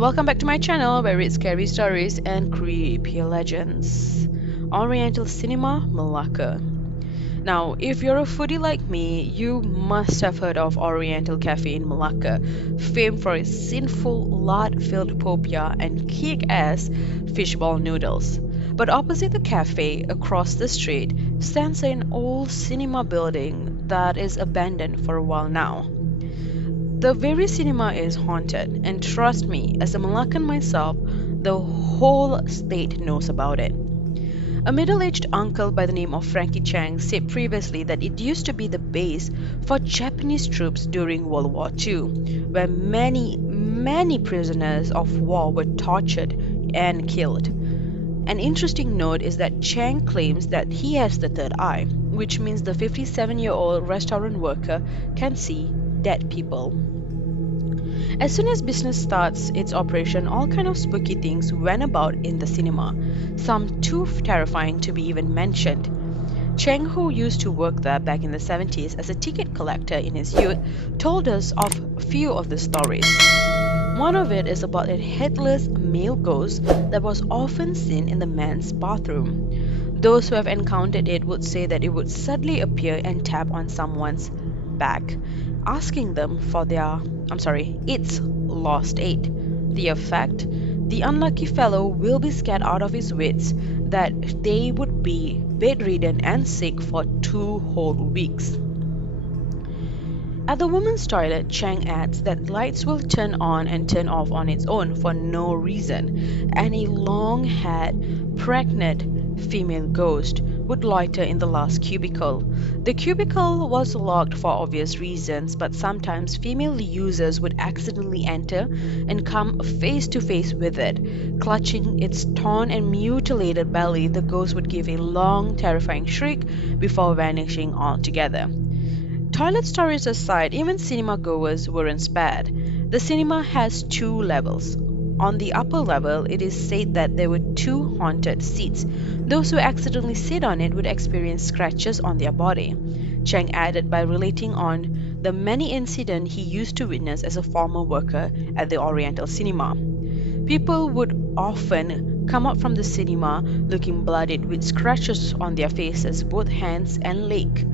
Welcome back to my channel where we read scary stories and creepy legends. Oriental Cinema, Melaka. Now, if you're a foodie like me, you must have heard of Oriental Cafe in Melaka, famed for its sinful, lard-filled popia and kick-ass fishball noodles. But opposite the cafe, across the street, stands an old cinema building that is abandoned for a while now. The very cinema is haunted, and trust me, as a Malacan myself, the whole state knows about it. A middle aged uncle by the name of Frankie Chang said previously that it used to be the base for Japanese troops during World War II, where many prisoners of war were tortured and killed. An interesting note is that Chang claims that he has the third eye, which means the 57-year-old restaurant worker can see dead people. As soon as business starts its operation, all kind of spooky things went about in the cinema, some too terrifying to be even mentioned. Cheng, who used to work there back in the 70s as a ticket collector in his youth, told us of a few of the stories. One of it is about a headless male ghost that was often seen in the men's bathroom. Those who have encountered it would say that it would suddenly appear and tap on someone's back, asking them for its lost aid. The effect? The unlucky fellow will be scared out of his wits that they would be bedridden and sick for 2 whole weeks. At the woman's toilet, Chang adds that lights will turn on and turn off on its own for no reason, and a long haired, pregnant female ghost would loiter in the last cubicle. The cubicle was locked for obvious reasons, but sometimes female users would accidentally enter and come face to face with it. Clutching its torn and mutilated belly, the ghost would give a long, terrifying shriek before vanishing altogether. Toilet stories aside, even cinema goers weren't spared. The cinema has 2 levels. On the upper level, it is said that there were 2 haunted seats. Those who accidentally sit on it would experience scratches on their body. Chang added by relating on the many incidents he used to witness as a former worker at the Oriental Cinema. People would often come out from the cinema looking bloodied with scratches on their faces, both hands and leg.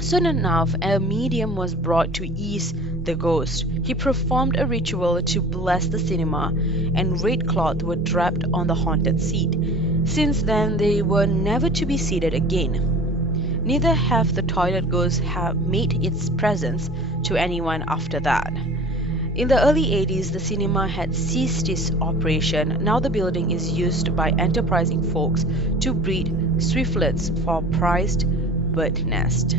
Soon enough, a medium was brought to ease the ghost. He performed a ritual to bless the cinema, and red cloth were draped on the haunted seat. Since then, they were never to be seated again. Neither have the toilet ghost have made its presence to anyone after that. In the early 80s, the cinema had ceased its operation. Now the building is used by enterprising folks to breed swiftlets for prized bird nest.